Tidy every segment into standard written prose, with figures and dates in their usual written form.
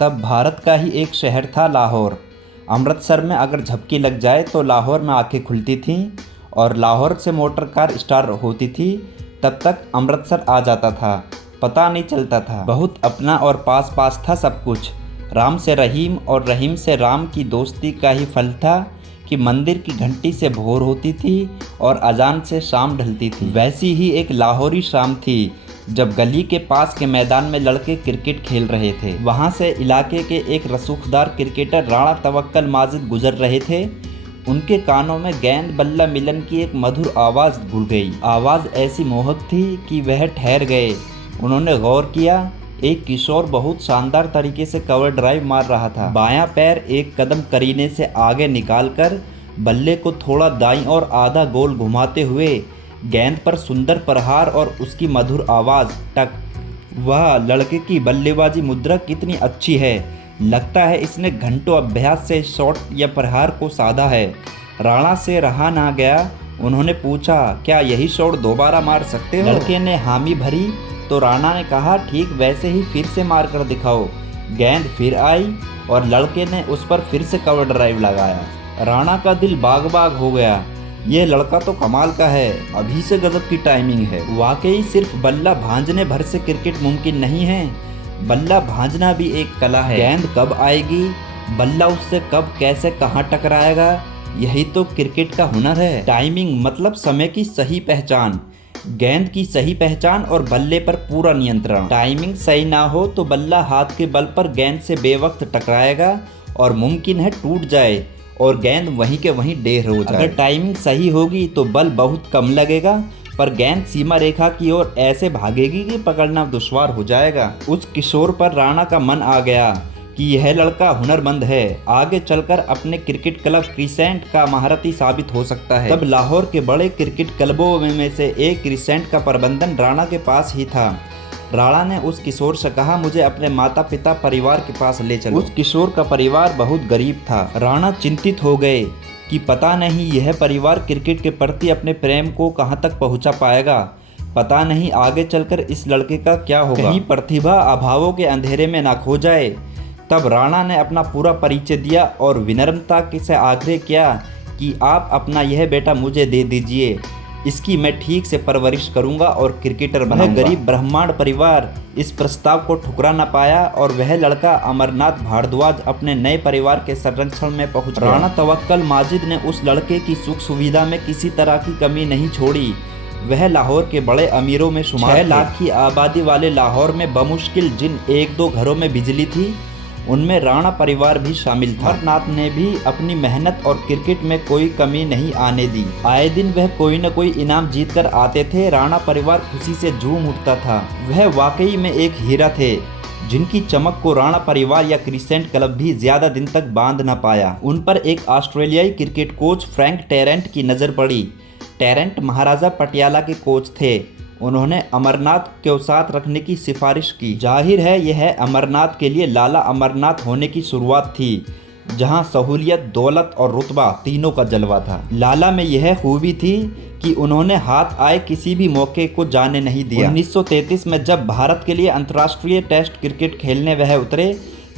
तब भारत का ही एक शहर था लाहौर। अमृतसर में अगर झपकी लग जाए तो लाहौर में आंखें खुलती थीं और लाहौर से मोटर कार स्टार्ट होती थी तब तक अमृतसर आ जाता था, पता नहीं चलता था। बहुत अपना और पास पास था सब कुछ। राम से रहीम और रहीम से राम की दोस्ती का ही फल था कि मंदिर की घंटी से भोर होती थी और अजान से शाम ढलती थी। वैसी ही एक लाहौरी शाम थी जब गली के पास के मैदान में लड़के क्रिकेट खेल रहे थे। वहां से इलाके के एक रसूखदार क्रिकेटर राणा तवक्कल माजिद गुजर रहे थे। उनके कानों में गेंद बल्ला मिलन की एक मधुर आवाज़ घुल गई। आवाज़ ऐसी मोहक थी कि वह ठहर गए। उन्होंने गौर किया, एक किशोर बहुत शानदार तरीके से कवर ड्राइव मार रहा था। बायां पैर एक कदम करीने से आगे निकालकर बल्ले को थोड़ा दाईं और आधा गोल घुमाते हुए गेंद पर सुंदर प्रहार और उसकी मधुर आवाज़ टक। वह लड़के की बल्लेबाजी मुद्रा कितनी अच्छी है, लगता है इसने घंटों अभ्यास से शॉट या प्रहार को साधा है। राणा से रहा ना गया, उन्होंने पूछा, क्या यही शॉट दोबारा मार सकते हो? लड़के ने हामी भरी तो राणा ने कहा, ठीक वैसे ही फिर से मार कर दिखाओ। गेंद फिर आई और लड़के ने उस पर फिर से कवर ड्राइव लगाया। राणा का दिल बाग बाग हो गया। यह लड़का तो कमाल का है, अभी से गजब की टाइमिंग है। वाकई सिर्फ बल्ला भांजने भर से क्रिकेट मुमकिन नहीं है, बल्ला भांजना भी एक कला है। गेंद कब आएगी, बल्ला उससे कब कैसे कहाँ टकराएगा, यही तो क्रिकेट का हुनर है। टाइमिंग मतलब समय की सही पहचान, गेंद की सही पहचान और बल्ले पर पूरा नियंत्रण। टाइमिंग सही ना हो तो बल्ला हाथ के बल पर गेंद से बेवक्त टकराएगा और मुमकिन है टूट जाए और गेंद वहीं के वहीं ढेर हो जाए। अगर टाइमिंग सही होगी तो बल बहुत कम लगेगा पर गेंद सीमा रेखा की ओर ऐसे भागेगी कि पकड़ना दुश्वार हो जाएगा। उस किशोर पर राणा का मन आ गया कि यह लड़का हुनरमंद है, आगे चलकर अपने क्रिकेट क्लब क्रिसेंट का महारथी साबित हो सकता है। तब लाहौर के बड़े क्रिकेट क्लबों में से एक क्रिसेंट का प्रबंधन राणा के पास ही था। राणा ने उस किशोर से कहा, मुझे अपने माता पिता परिवार के पास ले चलो। उस किशोर का परिवार बहुत गरीब था। राणा चिंतित हो गए कि पता नहीं यह परिवार क्रिकेट के प्रति अपने प्रेम को कहां तक पहुंचा पाएगा, पता नहीं आगे चलकर इस लड़के का क्या होगा, कहीं प्रतिभा अभावों के अंधेरे में ना खो जाए। तब राणा ने अपना पूरा परिचय दिया और विनम्रता से आग्रह किया कि आप अपना यह बेटा मुझे दे दीजिए, इसकी मैं ठीक से परवरिश करूंगा और क्रिकेटर बनाऊंगा। गरीब ब्राह्मण परिवार इस प्रस्ताव को ठुकरा न पाया और वह लड़का अमरनाथ भारद्वाज अपने नए परिवार के संरक्षण में पहुंच गया। राणा तवक्कल माजिद ने उस लड़के की सुख सुविधा में किसी तरह की कमी नहीं छोड़ी। वह लाहौर के बड़े अमीरों में शुमार 6 लाख की आबादी वाले लाहौर में बमुश्किल जिन 1-2 घरों में बिजली थी उनमें राणा परिवार भी शामिल था। अमरनाथ ने भी अपनी मेहनत और क्रिकेट में कोई कमी नहीं आने दी। आए दिन वह कोई न कोई इनाम जीत कर आते थे। राणा परिवार खुशी से झूम उठता था। वह वाकई में एक हीरा थे जिनकी चमक को राणा परिवार या क्रिसेंट क्लब भी ज्यादा दिन तक बांध न पाया। उन पर एक ऑस्ट्रेलियाई क्रिकेट कोच फ्रैंक टेरेंट की नज़र पड़ी। टेरेंट महाराजा पटियाला के कोच थे। उन्होंने अमरनाथ को साथ रखने की सिफारिश की। जाहिर है यह अमरनाथ के लिए लाला अमरनाथ होने की शुरुआत थी, जहां सहूलियत, दौलत और रुतबा तीनों का जलवा था। लाला में यह खूबी थी कि उन्होंने हाथ आए किसी भी मौके को जाने नहीं दिया। 1933 में जब भारत के लिए अंतर्राष्ट्रीय टेस्ट क्रिकेट खेलने वह उतरे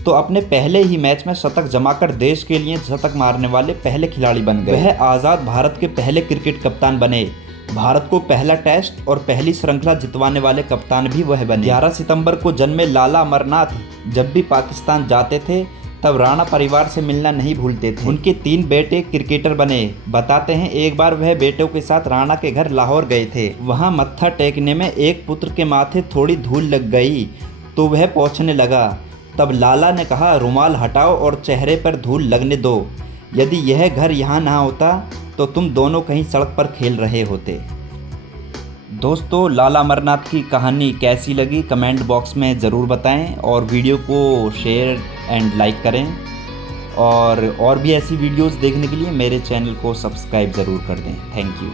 तो अपने पहले ही मैच में शतक जमाकर देश के लिए शतक मारने वाले पहले खिलाड़ी बन गए। वह आज़ाद भारत के पहले क्रिकेट कप्तान बने। भारत को पहला टेस्ट और पहली श्रृंखला जितवाने वाले कप्तान भी वह बने। 11 सितंबर को जन्मे लाला अमरनाथ जब भी पाकिस्तान जाते थे तब राणा परिवार से मिलना नहीं भूलते थे। उनके 3 बेटे क्रिकेटर बने। बताते हैं एक बार वह बेटों के साथ राणा के घर लाहौर गए थे। वहां मत्था टेकने में एक पुत्र के माथे थोड़ी धूल लग गई तो वह पोंछने लगा। तब लाला ने कहा, रुमाल हटाओ और चेहरे पर धूल लगने दो। यदि यह घर यहाँ ना होता तो तुम दोनों कहीं सड़क पर खेल रहे होते। दोस्तों, लाला अमरनाथ की कहानी कैसी लगी कमेंट बॉक्स में ज़रूर बताएं और वीडियो को शेयर एंड लाइक करें और भी ऐसी वीडियोस देखने के लिए मेरे चैनल को सब्सक्राइब ज़रूर कर दें। Thank you.